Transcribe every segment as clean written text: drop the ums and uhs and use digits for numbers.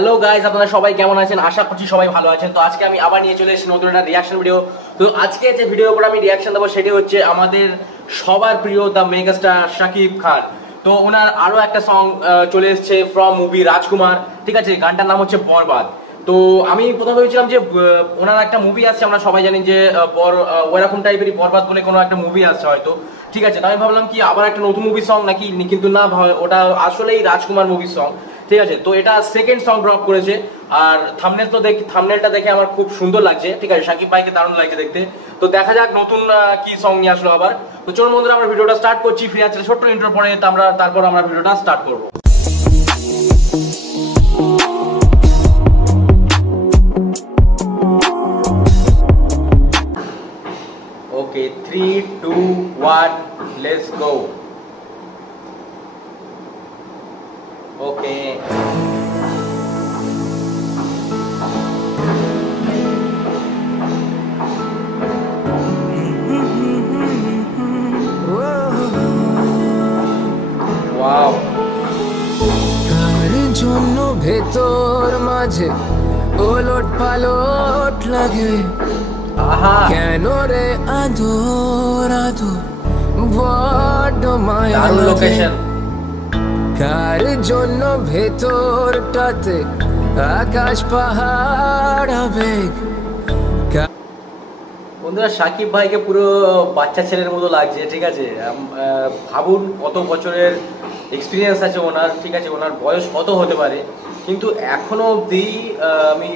Hello guys, আপনারা সবাই কেমন আছেন? আশা করছি সবাই ভালো আছেন। তো আজকে আমি আবার নিয়ে চলে এসেছি নতুন একটা রিয়াকশন ভিডিও। তো আজকে যে ভিডিওর উপর আমি রিয়াকশন দেবো সেটি হচ্ছে আমাদের সবার প্রিয় দ্য মেগাস্টার শাকিব খান। তো ওনার আরো একটা সং চলে এসেছে ফ্রম মুভি রাজকুমার, ঠিক আছে? গানটার নাম হচ্ছে বরবাদ। তো আমি প্রথমে ভেবেছিলাম যে ওনার একটা মুভি আসছে, আমরা সবাই জানি যে ওরকম টাইপেরই বরবাদ বলে কোনো একটা মুভি আসছে হয়তো, ঠিক আছে? তো আমি ভাবলাম কি আবার একটা নতুন মুভি সং নাকি, কিন্তু না, ওটা আসলেই রাজকুমার মুভির সং, ঠিক আছে? তো এটা সেকেন্ড সং ড্রপ করেছে। আর থাম্বনেলটা দেখে আমার খুব সুন্দর লাগছে, ঠিক আছে? শাকিব ভাইকে দারুণ লাগছে দেখতে। তো দেখা যাক নতুন কি সং নিয়ে আসলো আবার। তো চলুন বন্ধুরা, আমরা ভিডিওটা স্টার্ট করছি। ফ্রি আছে ছোট্ট ইন্ট্রো পরে তারপর আমরা ভিডিওটা স্টার্ট করবো। ওকে, 3, 2, 1, লেটস গো। Okay, wow. কার জন্য ভেতর মাঝে ওলট পালট লাগে, আহা, কেন রে আদর আদর বড্ড মায়া দারুণ লাগে। লোকেশন। কার জন্য ভেতরটাতে আকাশ পাহাড় আবেগ। বন্ধুরা, শাকিব ভাইকে পুরো বাচ্চা ছেলের মতো লাগছে, ঠিক আছে? ভাবুন কত বছরের এক্সপিরিয়েন্স আছে ওনার, ঠিক আছে? ওনার বয়স কত হতে পারে, কিন্তু এখনো অবধি আমি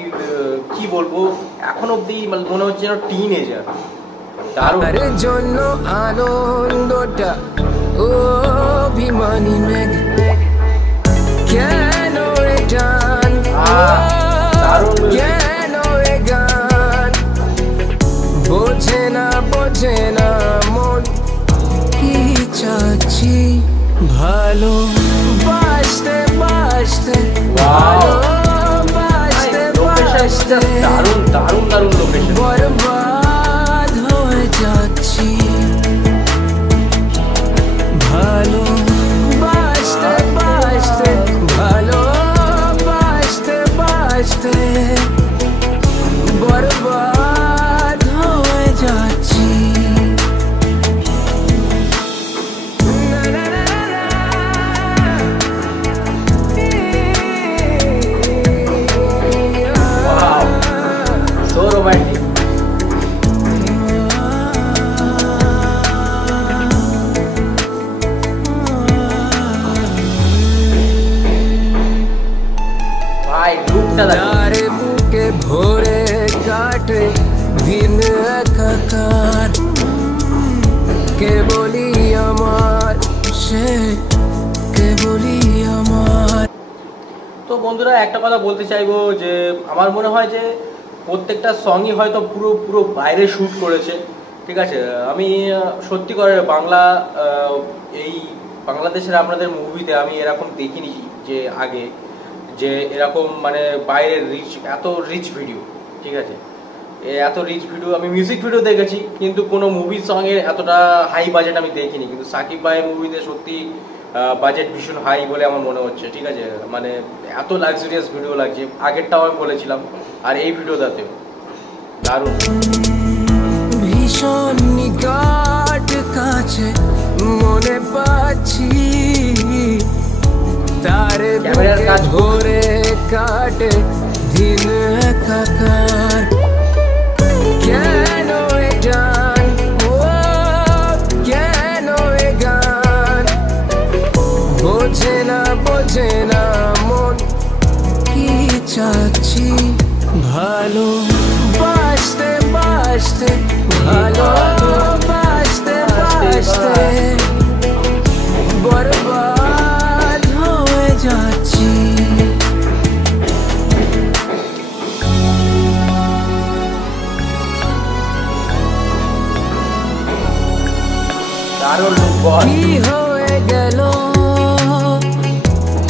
কি বলবো, এখনো অবধি মনে হচ্ছে যেন টিন এজার। দারুণ। কার জন্য আনন্দটা অভিমানী মেঘ, কেন এ টান, দারুণ। কেন এ গান, বোঝে না মন কি চাচ্ছি, ভালো বাসতে বাসতে, ভালো বাসতে বাসতে দারুণ দারুণ দারুণ লোকেশন। বরবাদ হয়ে যাচ্ছি, ভালো বাসতে বাসতে, ভালো বাসতে বাসতে বরবাদ হয়ে যাচ্ছি। Wow, so romantic. ভাই লুকটা দেখো। তার বুকে ভরে কাটে দিন একাকার, কে বলি আমার সে, কে বলি আমার। তো বন্ধুরা, একটা কথা বলতে চাইবো যে আমার মনে হয় যে প্রত্যেকটা সঙ্গই হয়তো পুরো পুরো বাইরে শ্যুট করেছে, ঠিক আছে? আমি সত্যি করে এই বাংলাদেশের আপনাদের মুভিতে আমি এরকম দেখিনি যে আগে, যে এরকম মানে বাইরের এত রিচ ভিডিও, ঠিক আছে? এত রিচ ভিডিও আমি মিউজিক ভিডিও দেখেছি, কিন্তু কোনো মুভির সঙ্গে এতটা হাই বাজেট আমি দেখিনি। কিন্তু সাকিব ভাইয়ের মুভিতে সত্যি বাজেট ভীষণ হাই বলে আমার মনে হচ্ছে, ঠিক আছে? মানে এত লাক্সারিয়াস ভিডিও লাগছে, আগেরটাও আমি বলেছিলাম, আর এই ভিডিওটাতেও দারুণ। ভীষণ নিকট কাছে মনে পাচ্ছি, তার ক্যামেরার বুকে কাজ ভরে কাটে দিন একাকার, কেন এ টান, ও কেন এ গান, বোঝে না মন কি চাচ্ছি, ভালো বাসতে বাসতে, ভালো বাসতে বাসতে বরবাদ হয়ে যাচ্ছি। দারুণ লুক বল। কি হয়ে গেল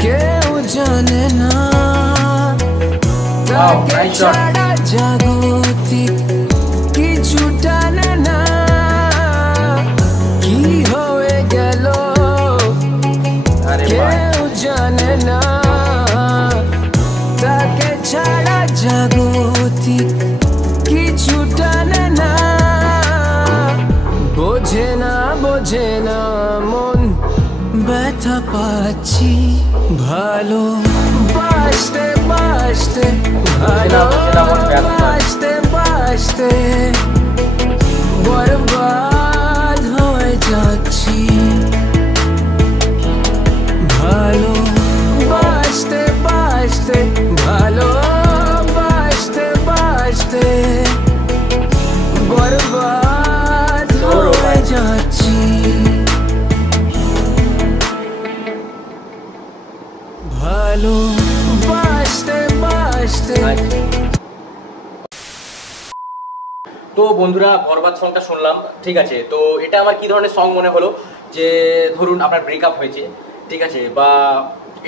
কেউ জানে না, তাকে nice shot. ছাড়া জাগতিক কিছু টানে না, কি হয়ে গেল আরে কেউ জানে না, ছাড়া জাগতিক কিছু টানে না, বোঝে না মন ব্যথা পাচ্ছি, ভালো বাসতে বাসতে ভালো বাসতে বাসতে বরবাদ হয়ে যাচ্ছি, ভালো বাসতে বাসতে ভালো বাসতে বাসতে বরবাদ হয়ে যাচ্ছি, ভালো বাসতে বাসতে। তো বন্ধুরা বরবাদ সংটা শুনলাম, ঠিক আছে। তো এটা আমার কি ধরনের সং মনে হলো, যে ধরুন আপনার ব্রেকআপ হয়েছে, ঠিক আছে, বা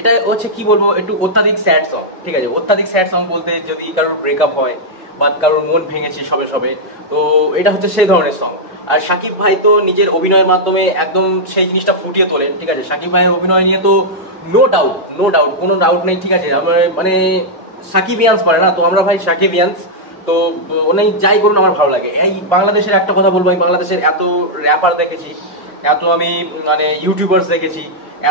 এটা হচ্ছে কি বলবো, একটু অত্যাধিক স্যাড সং, ঠিক আছে। অত্যাধিক স্যাড সং বলতে যদি কারোর ব্রেকআপ হয় বা কারোর মন ভেঙেছে সবে সবে, তো এটা হচ্ছে সেই ধরনের সং। আর শাকিব ভাই তো নিজের অভিনয়ের মাধ্যমে একদম সেই জিনিসটা ফুটিয়ে তোলেন, ঠিক আছে। শাকিব ভাইয়ের অভিনয় নিয়ে তো নো ডাউট কোনো ডাউট নেই, ঠিক আছে। আমার মানে সাকিবিয়ান্স পারে না, তো আমরা ভাই সাকিবিয়ান্স। তো উনি যাই করুন আমার ভালো লাগে। এই বাংলাদেশের একটা কথা বলবো, এই বাংলাদেশের এত র্যাপার দেখেছি, এত আমি মানে ইউটিউবার্স দেখেছি,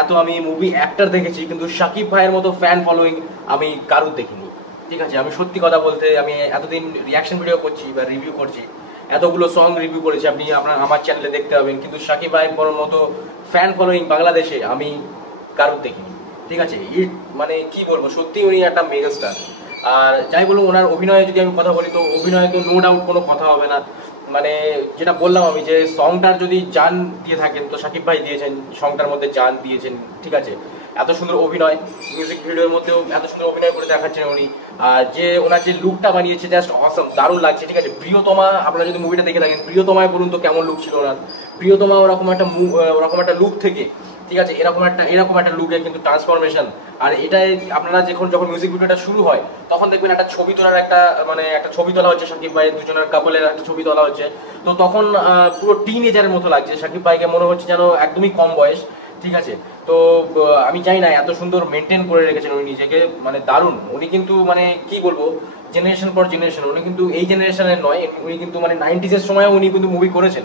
এত আমি মুভি অ্যাক্টর দেখেছি, কিন্তু শাকিব ভাইয়ের মতো ফ্যান ফলোয়িং আমি কারুর দেখিনি, ঠিক আছে। আমি সত্যি কথা বলতে, আমি এতদিন রিয়াকশন ভিডিও করছি বা রিভিউ করছি, এতগুলো সং রিভিউ করেছি, আপনি আমার চ্যানেলে দেখতে পাবেন, কিন্তু শাকিব ভাইয়ের মতো ফ্যান ফলোয়িং বাংলাদেশে আমি কারুর দেখিনি, ঠিক আছে। মানে কি বলবো, সত্যি উনি একটা মেগাস্টার। আর যাই বলুন, ওনার অভিনয়ে যদি আমি কথা বলি, তো অভিনয়ে তো নো ডাউট কোনো কথা হবে না। মানে যেটা বললাম আমি, যে সংটার যদি জান দিয়ে থাকেন, তো শাকিব ভাই দিয়েছেন, সংটার মধ্যে জান দিয়েছেন, ঠিক আছে। এত সুন্দর অভিনয়, মিউজিক ভিডিওর মধ্যেও এত সুন্দর অভিনয় করে দেখাচ্ছেন উনি। আর যে ওনার যে লুকটা বানিয়েছে, জাস্ট অসম, দারুণ লাগছে, ঠিক আছে। প্রিয়তমা, আপনারা যদি মুভিটা দেখে থাকেন, প্রিয়তমায় বলুন তো কেমন লুক ছিল ওনার। প্রিয়তমা ওরকম একটা লুক থেকে, ঠিক আছে, এরকম একটা লুকের কিন্তু ট্রান্সফরমেশন। আর এটাই আপনারা যখন মিউজিক ভিডিওটা শুরু হয়, তখন দেখবেন একটা ছবি তোলার একটা ছবি তোলা হচ্ছে, শাকিব ভাই দুজনের কাপলের একটা ছবি তোলা হচ্ছে। তো তখন পুরো টিনেজারের মতো লাগছে শাকিব ভাইকে, মনে হচ্ছে যেন একদমই কম বয়স, ঠিক আছে। তো আমি জানি না, এত সুন্দর মেনটেন করে রেখেছেন উনি নিজেকে, মানে দারুণ। উনি কিন্তু মানে কি বলবো, জেনারেশন পর জেনারেশন, উনি কিন্তু এই জেনারেশনের নয়, উনি কিন্তু মানে 90s সময় উনি কিন্তু মুভি করেছেন,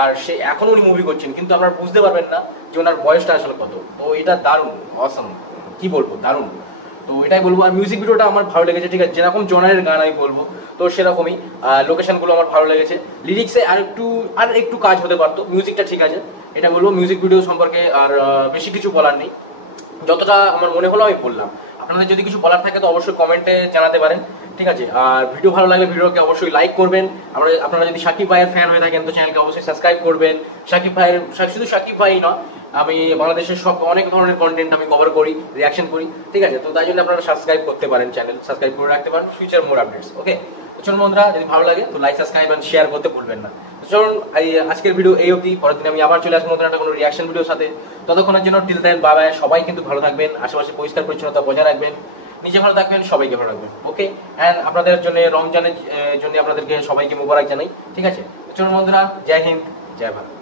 আর সে এখন উনি মুভি করছেন, কিন্তু আপনারা বুঝতে পারবেন না যে ওনার বয়সটা আসলে কত। তো এটা দারুণ, অসাম, কি বলবো, দারুণ। তো এটাই বলবো। আর মিউজিক ভিডিওটা আমার ভালো লেগেছে, ঠিক আছে, যেরকম জনারের গান আমি বলবো, তো সেরকমই। লোকেশনগুলো আমার ভালো লেগেছে, লিরিক্সে আর একটু কাজ হতে পারতো, মিউজিকটা ঠিক আছে, এটা বলবো। মিউজিক ভিডিও সম্পর্কে আর বেশি কিছু বলার নেই, যতটা আমার মনে হলো আমি বললাম। আপনাদের যদি কিছু বলার থাকে তো অবশ্যই কমেন্টে জানাতে পারেন, ঠিক আছে। আর ভিডিও ভালো লাগলে ভিডিওকে অবশ্যই লাইক করবেন। আপনারা যদি শাকিব ভাইয়ের ফ্যান হয়ে থাকেন, তো চ্যানেলকে অবশ্যই সাবস্ক্রাইব করবেন। শুধু শাকিব ভাই নয়, আমি বাংলাদেশের অনেক ধরনের কন্টেন্ট আমি কভার করি, রিয়াকশন করি, ঠিক আছে। তো তাই জন্য আপনারা সাবস্ক্রাইব করতে পারেন, চ্যানেল সাবস্ক্রাইব করে রাখতে পারেন ফিউচার মোর আপডেটস, ওকে। তো চলুন বন্ধুরা, যদি ভালো লাগে তো লাইক, সাবস্ক্রাইব এন্ড শেয়ার করতে ভুলবেন না। তো চলুন, আজকের ভিডিও এই অবধি। পরের দিন আমি আবার চলে আসবো নতুন একটা কোনো রিয়াকশন ভিডিওর সাথে। ততক্ষণের জন্য টিল দেন, বাই বাই। সবাই কিন্তু ভালো থাকবেন, আশেপাশে পরিষ্কার পরিচ্ছন্নতা বজায় রাখবেন, নিজে ভালো থাকবেন, সবাইকে ভালো রাখবেন, ওকে। অ্যান্ড আপনাদের জন্য রমজানের জন্য আপনাদেরকে সবাইকে মুবারক জানাই, ঠিক আছে। চলুন বন্ধুরা, জয় হিন্দ, জয় ভারত।